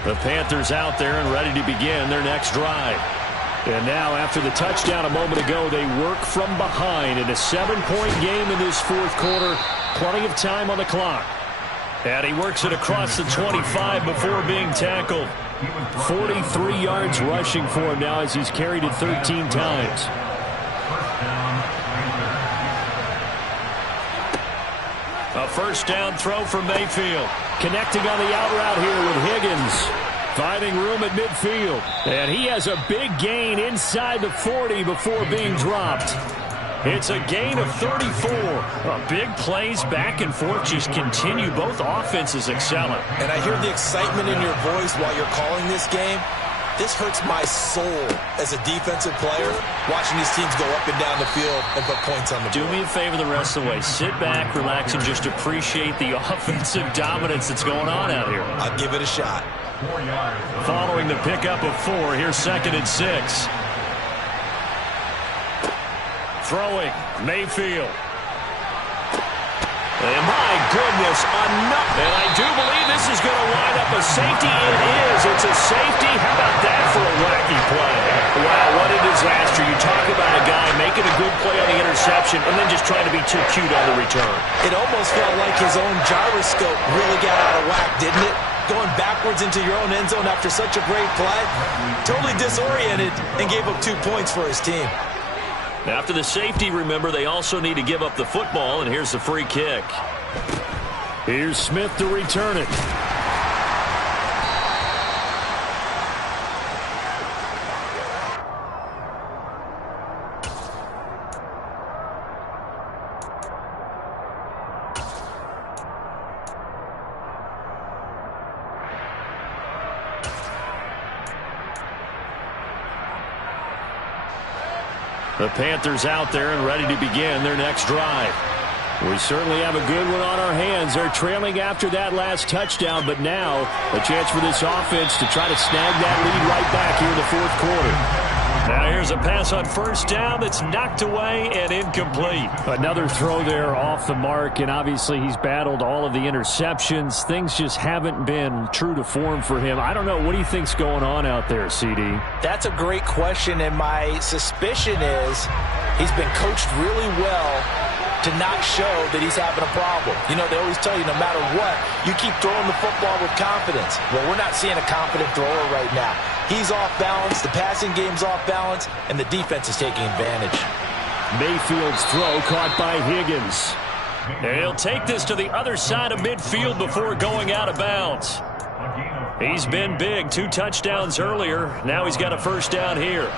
The Panthers out there and ready to begin their next drive. And now, after the touchdown a moment ago, they work from behind in a 7-point game in this fourth quarter. Plenty of time on the clock. And he works it across the 25 before being tackled. 43 yards rushing for him now as he's carried it 13 times. A first down throw from Mayfield. Connecting on the out route here with Higgins. Finding room at midfield. And he has a big gain inside the 40 before being dropped. It's a gain of 34. Big plays back and forth just continue. Both offenses excelling. And I hear the excitement in your voice while you're calling this game. This hurts my soul as a defensive player, watching these teams go up and down the field and put points on the board. Do me a favor the rest of the way. Sit back, relax, and just appreciate the offensive dominance that's going on out here. I'll give it a shot. Following the pickup of 4, here's 2nd and 6. Throwing, Mayfield. And my goodness, enough. And I do believe this is going to wind up a safety. It is. It's a safety. How about that for a wacky play? Wow, what a disaster. You talk about a guy making a good play on the interception and then just trying to be too cute on the return. It almost felt like his own gyroscope really got out of whack, didn't it? Going backwards into your own end zone after such a great play. Totally disoriented and gave up 2 points for his team. After the safety, remember, they also need to give up the football, and here's the free kick. Here's Smith to return it. The Panthers out there and ready to begin their next drive. We certainly have a good one on our hands. They're trailing after that last touchdown, but now a chance for this offense to try to snag that lead right back here in the fourth quarter. Now here's a pass on first down that's knocked away and incomplete. Another throw there off the mark, and obviously he's battled all of the interceptions. Things just haven't been true to form for him. I don't know. What do you think's going on out there, CD? That's a great question, and my suspicion is he's been coached really well to not show that he's having a problem. You know, they always tell you no matter what, you keep throwing the football with confidence. Well, we're not seeing a confident thrower right now. He's off balance, the passing game's off balance, and the defense is taking advantage. Mayfield's throw caught by Higgins. And he'll take this to the other side of midfield before going out of bounds. He's been big, 2 touchdowns earlier. Now he's got a first down here.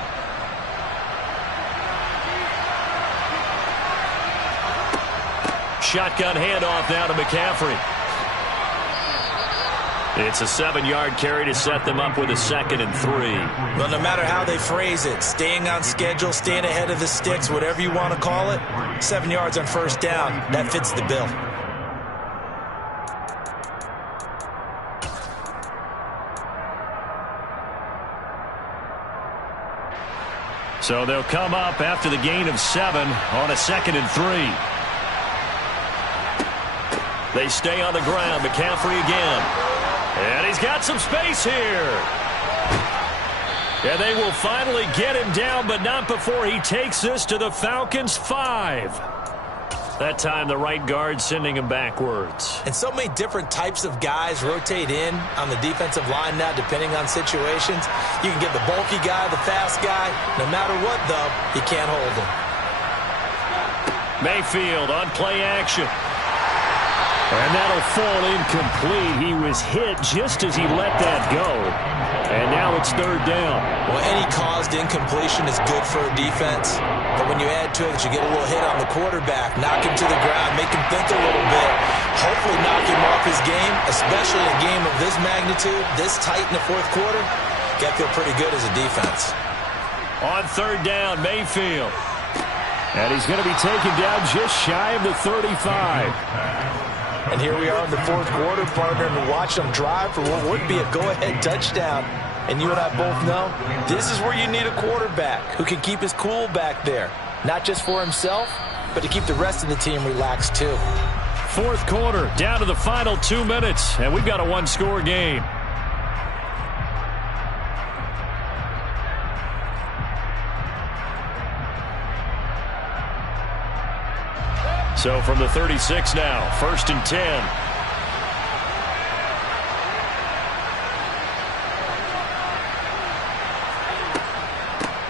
Shotgun handoff now to McCaffrey. It's a 7-yard carry to set them up with a 2nd and 3. Well, no matter how they phrase it, staying on schedule, staying ahead of the sticks, whatever you want to call it, 7 yards on first down, that fits the bill. So they'll come up after the gain of 7 on a 2nd and 3. They stay on the ground. McCaffrey again. And he's got some space here. And they will finally get him down, but not before he takes this to the Falcons' 5. That time the right guard sending him backwards. And so many different types of guys rotate in on the defensive line now, depending on situations. You can get the bulky guy, the fast guy. No matter what, though, you can't hold him. Mayfield on play action. And that'll fall incomplete. He was hit just as he let that go. And now it's 3rd down. Well, any caused incompletion is good for a defense. But when you add to it that you get a little hit on the quarterback, knock him to the ground, make him think a little bit, hopefully knock him off his game, especially in a game of this magnitude, this tight in the 4th quarter, got to feel pretty good as a defense. On 3rd down, Mayfield. And he's going to be taken down just shy of the 35. And here we are in the 4th quarter, partner, and watch them drive for what would be a go-ahead touchdown. And you and I both know this is where you need a quarterback who can keep his cool back there. Not just for himself, but to keep the rest of the team relaxed too. 4th quarter, down to the final 2 minutes, and we've got a 1-score game. So from the 36 now, 1st and 10.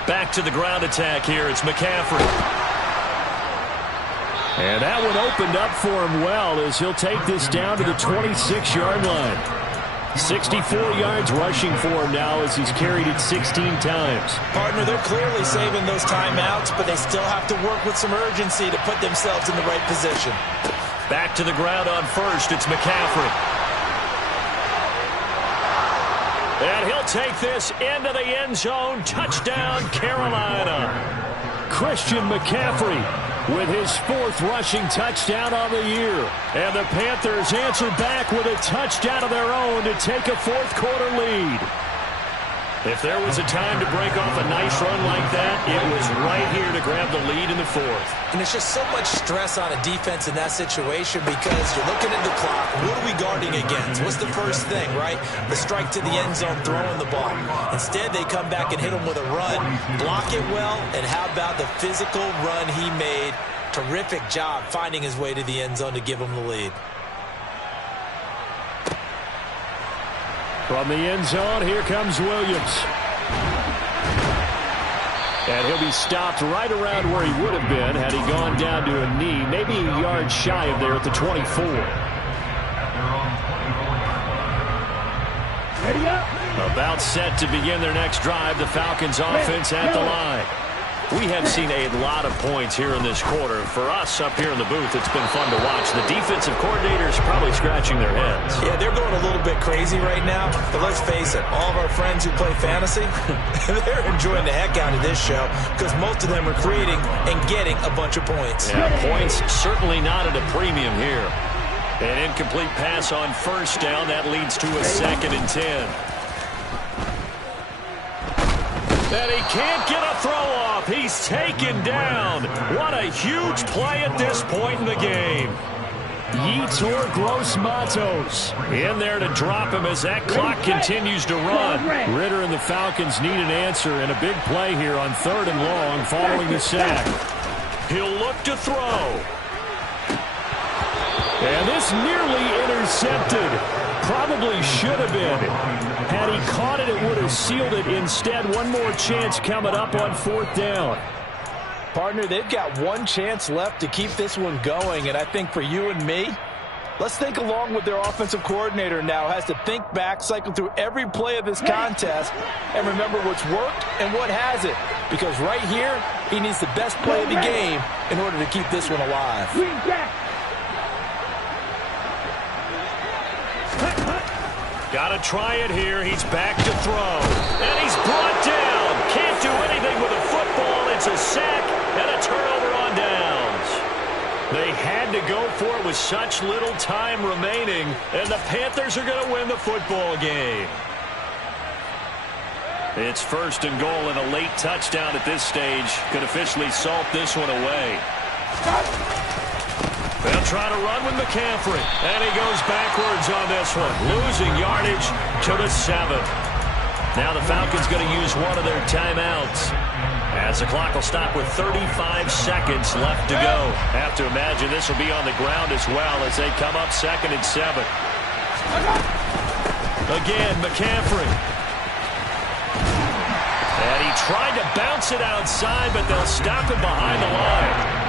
Back to the ground attack here. It's McCaffrey. And that one opened up for him well as he'll take this down to the 26-yard line. 64 yards rushing for him now as he's carried it 16 times. Partner, they're clearly saving those timeouts, but they still have to work with some urgency to put themselves in the right position. Back to the ground on 1st. It's McCaffrey. And he'll take this into the end zone. Touchdown, Carolina. Christian McCaffrey with his 4th rushing touchdown on the year. And the Panthers answer back with a touchdown of their own to take a 4th quarter lead. If there was a time to break off a nice run like that, it was right here to grab the lead in the 4th. And there's just so much stress on a defense in that situation because you're looking at the clock. What are we guarding against? What's the first thing, right? The strike to the end zone, throwing the ball. Instead, they come back and hit him with a run. Block it well, and how about the physical run he made? Terrific job finding his way to the end zone to give him the lead. From the end zone, here comes Williams. And he'll be stopped right around where he would have been had he gone down to a knee, maybe a yard shy of there at the 24. Ready up. About set to begin their next drive, the Falcons offense at the line. We have seen a lot of points here in this quarter. For us up here in the booth, it's been fun to watch. The defensive coordinators probably scratching their heads. Yeah, they're going a little bit crazy right now. But let's face it, all of our friends who play fantasy, they're enjoying the heck out of this show because most of them are creating and getting a bunch of points. Yeah, points certainly not at a premium here. An incomplete pass on 1st down. That leads to a 2nd and 10. And he can't get a throw off. He's taken down. What a huge play at this point in the game. Yetur Gross-Matos in there to drop him as that clock continues to run. Ritter and the Falcons need an answer and a big play here on 3rd and long following the sack. He'll look to throw. And this nearly intercepted. Probably should have been. Had he caught it, it would have sealed it. Instead, one more chance coming up on 4th down. Partner, they've got one chance left to keep this one going, and I think for you and me, let's think along with their offensive coordinator now. Has to think back, cycle through every play of this contest, and remember what's worked and what hasn't. Because right here, he needs the best play of the game in order to keep this one alive. Got to try it here. He's back to throw. And he's brought down. Can't do anything with a football. It's a sack and a turnover on downs. They had to go for it with such little time remaining, and the Panthers are going to win the football game. It's 1st and goal, and a late touchdown at this stage could officially salt this one away. They'll try to run with McCaffrey, and he goes backwards on this one, losing yardage to the 7. Now the Falcons going to use one of their timeouts, as the clock will stop with 35 seconds left to go. Have to imagine this will be on the ground as well as they come up 2nd and 7. Again, McCaffrey. And he tried to bounce it outside, but they'll stop him behind the line.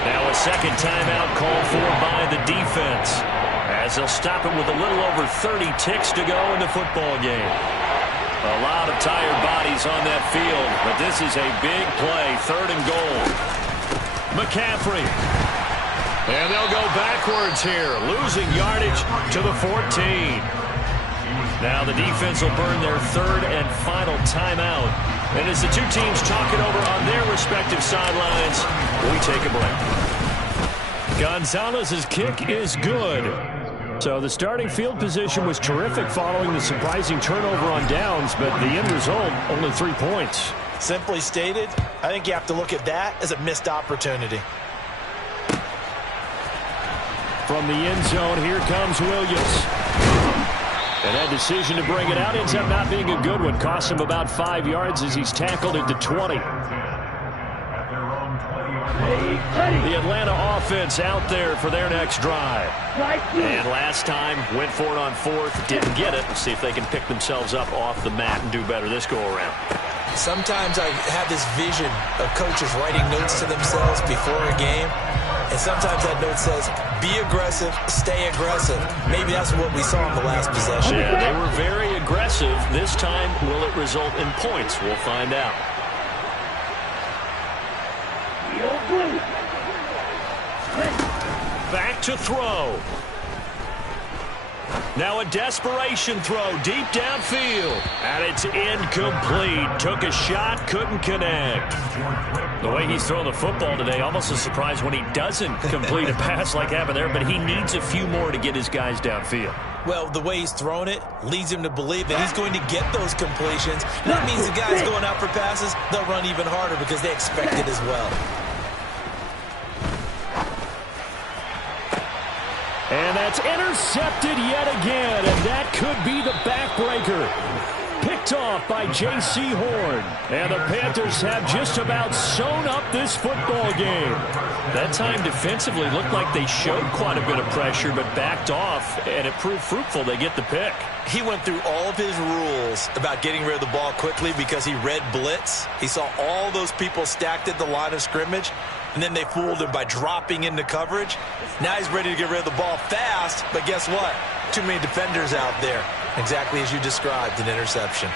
Now a second timeout called for by the defense, as they'll stop it with a little over 30 ticks to go in the football game. A lot of tired bodies on that field, but this is a big play, 3rd and goal. McCaffrey. And they'll go backwards here, losing yardage to the 14. Now the defense will burn their 3rd and final timeout. And as the two teams talk it over on their respective sidelines, we take a break. Gonzalez's kick is good. So the starting field position was terrific following the surprising turnover on downs, but the end result, only 3 points. Simply stated, I think you have to look at that as a missed opportunity. From the end zone, here comes Williams. And that decision to bring it out ends up not being a good one. Cost him about 5 yards as he's tackled at the 20. The Atlanta offense out there for their next drive. And last time, went for it on 4th, didn't get it. Let's see if they can pick themselves up off the mat and do better this go-around. Sometimes I have this vision of coaches writing notes to themselves before a game. And sometimes that note says, be aggressive, stay aggressive. Maybe that's what we saw in the last possession. Yeah, they were very aggressive. This time, will it result in points? We'll find out. Back to throw. Now a desperation throw deep downfield. And it's incomplete. Took a shot, couldn't connect. The way he's throwing the football today, almost a surprise when he doesn't complete a pass like happened there, but he needs a few more to get his guys downfield. Well, the way he's thrown it leads him to believe that he's going to get those completions. That means the guys going out for passes, they'll run even harder because they expect it as well. And that's intercepted yet again, and that could be the backbreaker. Picked off by J.C. Horn. And the Panthers have just about sewn up this football game. That time defensively looked like they showed quite a bit of pressure, but backed off, and it proved fruitful. They get the pick. He went through all of his rules about getting rid of the ball quickly because he read blitz. He saw all those people stacked at the line of scrimmage, and then they fooled him by dropping into coverage. Now he's ready to get rid of the ball fast, but guess what? Too many defenders out there. Exactly as you described, an interception.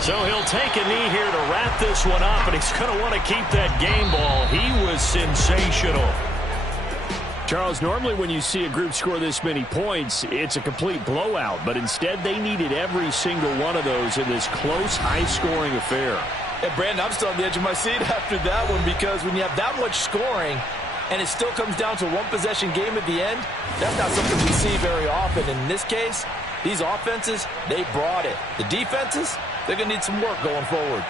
So he'll take a knee here to wrap this one up, and he's going to want to keep that game ball. He was sensational. Charles, normally when you see a group score this many points, it's a complete blowout, but instead they needed every single one of those in this close, high-scoring affair. And Brandon, I'm still on the edge of my seat after that one, because when you have that much scoring and it still comes down to one possession game at the end, that's not something we see very often. And in this case, these offenses, they brought it. The defenses, they're going to need some work going forward.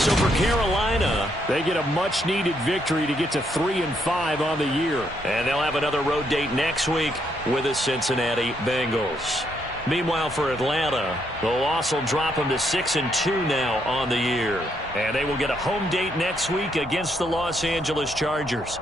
So for Carolina, they get a much-needed victory to get to 3-5 on the year. And they'll have another road date next week with the Cincinnati Bengals. Meanwhile, for Atlanta, the loss will drop them to 6-2 now on the year. And they will get a home date next week against the Los Angeles Chargers.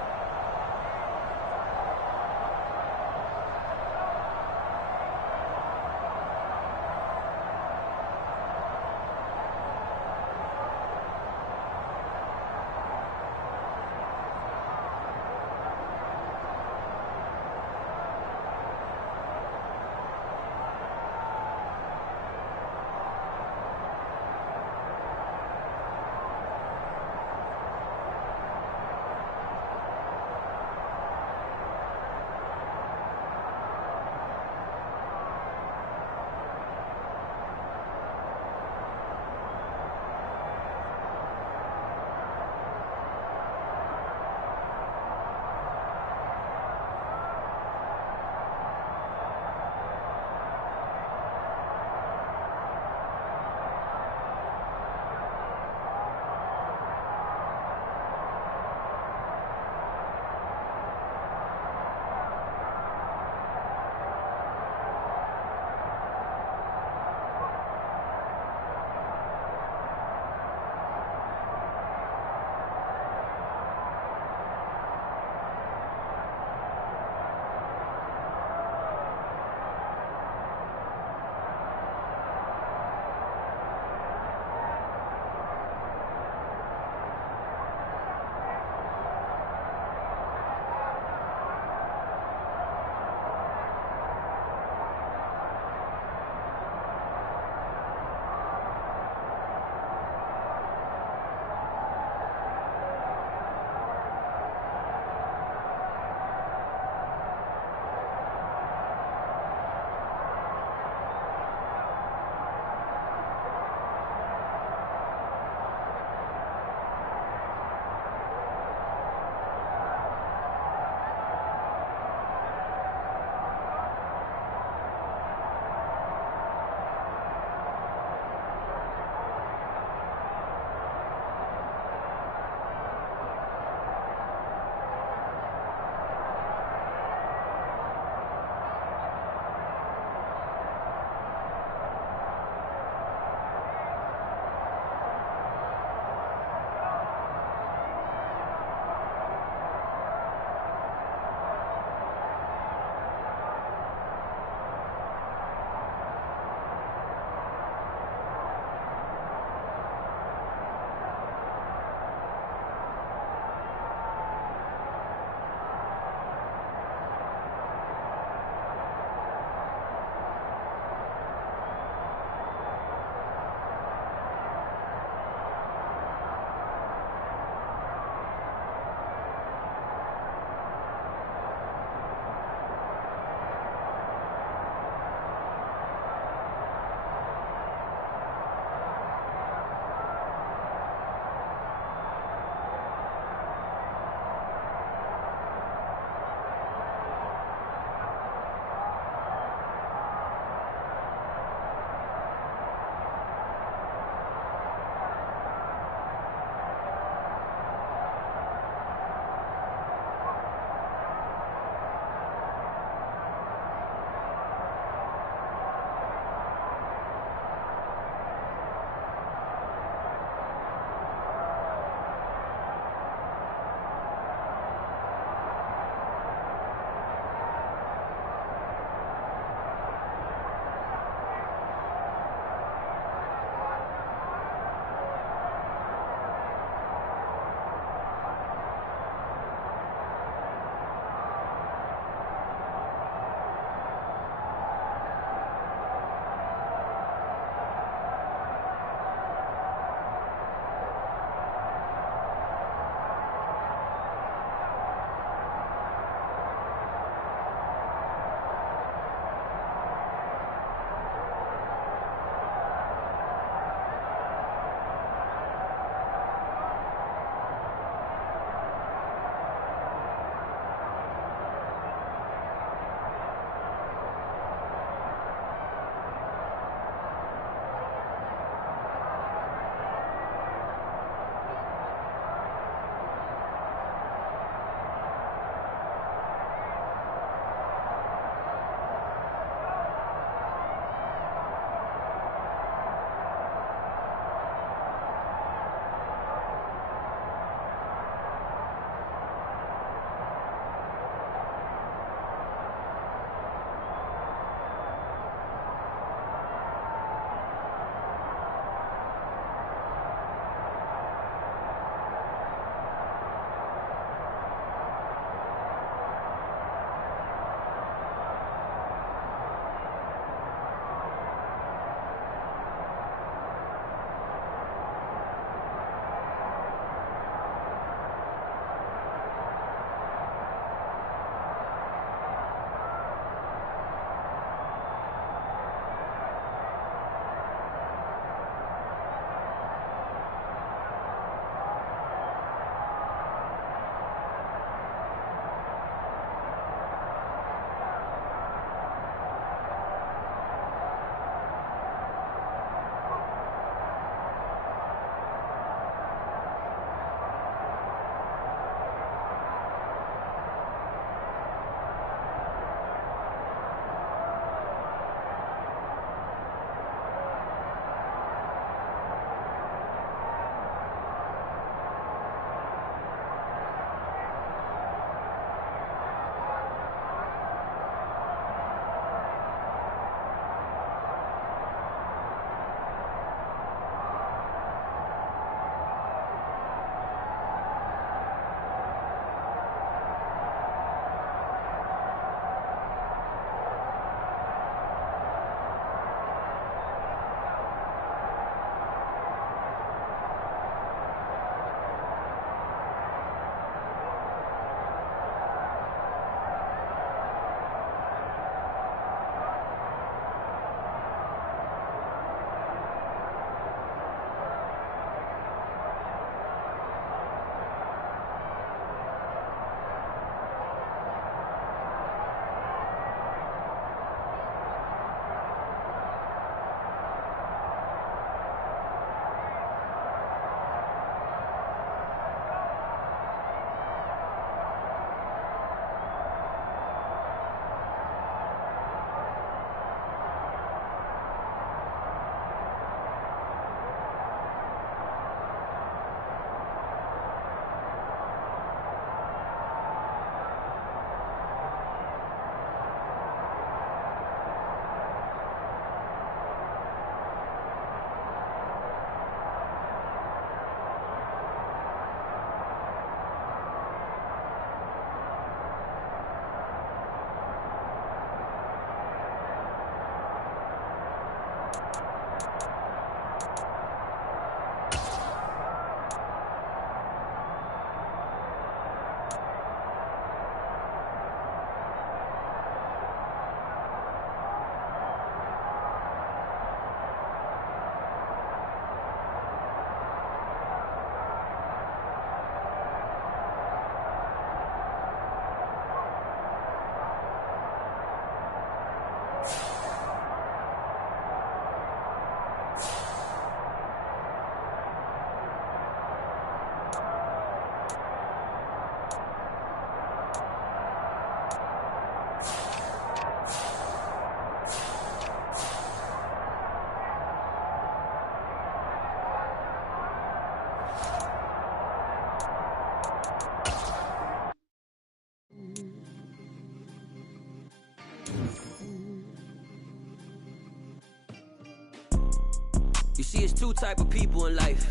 it's two type of people in life.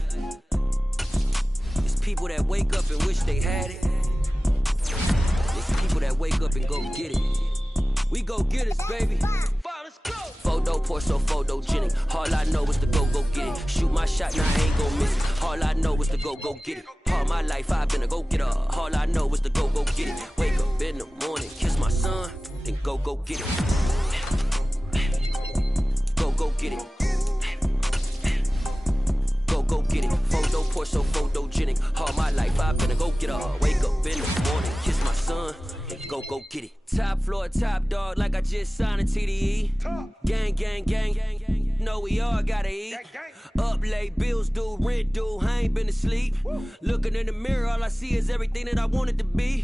It's people that wake up and wish they had it. It's people that wake up and go get it. We go get it, baby. Photo, Porsche, photogenic. All I know is to go get it. Shoot my shot, now I ain't gon' miss it. All I know is to go get it. All my life I've been a go-getter. All I know is to go get it. Wake up in the morning, kiss my son, then go get it. Go get it. Go get it. Photo, Porsche, photogenic. All my life I've been a go-getter. Wake up in the morning, kiss my son, and go get it. Top floor, top dog, like I just signed a TDE. Gang. Know we all gotta eat. Up late, bills due, rent due. I ain't been asleep. Looking in the mirror, all I see is everything that I wanted to be.